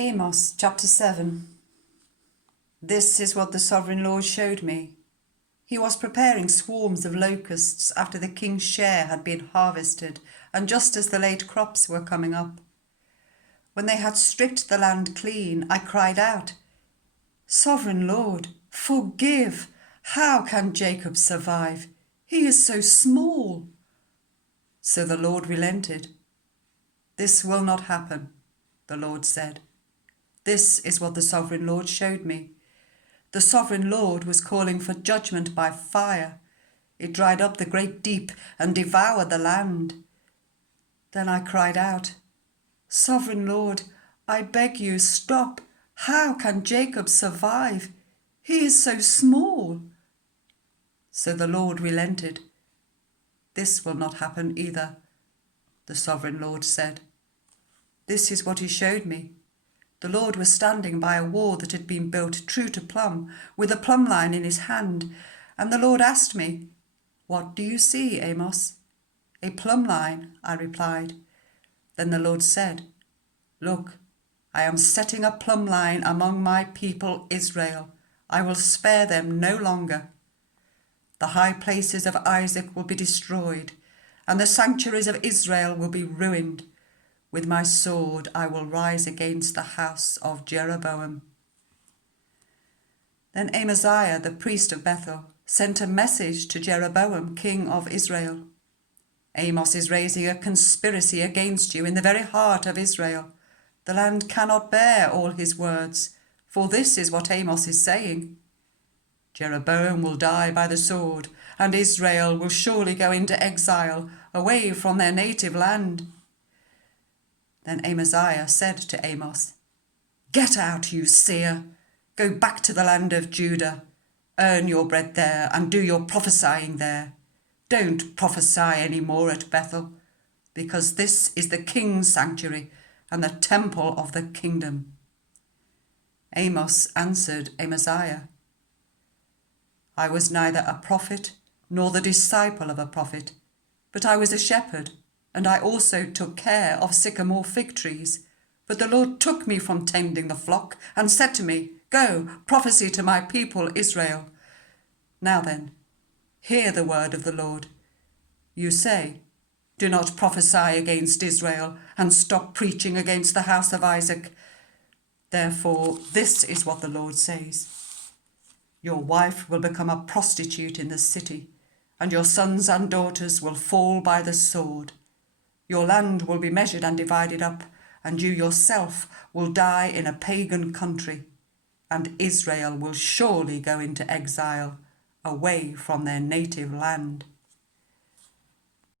Amos chapter 7. This is what the sovereign Lord showed me. He was preparing swarms of locusts after the king's share had been harvested, and just as the late crops were coming up. When they had stripped the land clean, I cried out, "Sovereign Lord, forgive! How can Jacob survive? He is so small." So the Lord relented. "This will not happen," the Lord said. This is what the sovereign Lord showed me. The sovereign Lord was calling for judgment by fire. It dried up the great deep and devoured the land. Then I cried out, "Sovereign Lord, I beg you, stop. How can Jacob survive? He is so small." So the Lord relented. "This will not happen either," the sovereign Lord said. This is what he showed me. The Lord was standing by a wall that had been built true to plumb, with a plumb line in his hand, and the Lord asked me, "What do you see, Amos?" "A plumb line," I replied. Then the Lord said, "Look, I am setting a plumb line among my people Israel. I will spare them no longer. The high places of Isaac will be destroyed, and the sanctuaries of Israel will be ruined. With my sword I will rise against the house of Jeroboam." Then Amaziah, the priest of Bethel, sent a message to Jeroboam, king of Israel. "Amos is raising a conspiracy against you in the very heart of Israel. The land cannot bear all his words, for this is what Amos is saying. Jeroboam will die by the sword, and Israel will surely go into exile, away from their native land." Then Amaziah said to Amos, "Get out, you seer. Go back to the land of Judah. Earn your bread there and do your prophesying there. Don't prophesy any more at Bethel, because this is the king's sanctuary and the temple of the kingdom." Amos answered Amaziah, "I was neither a prophet nor the disciple of a prophet, but I was a shepherd, and I also took care of sycamore fig trees. But the Lord took me from tending the flock and said to me, 'Go, prophesy to my people Israel.' Now then, hear the word of the Lord. You say, 'Do not prophesy against Israel, and stop preaching against the house of Isaac.' Therefore, this is what the Lord says. Your wife will become a prostitute in the city, and your sons and daughters will fall by the sword. Your land will be measured and divided up, and you yourself will die in a pagan country, and Israel will surely go into exile, away from their native land."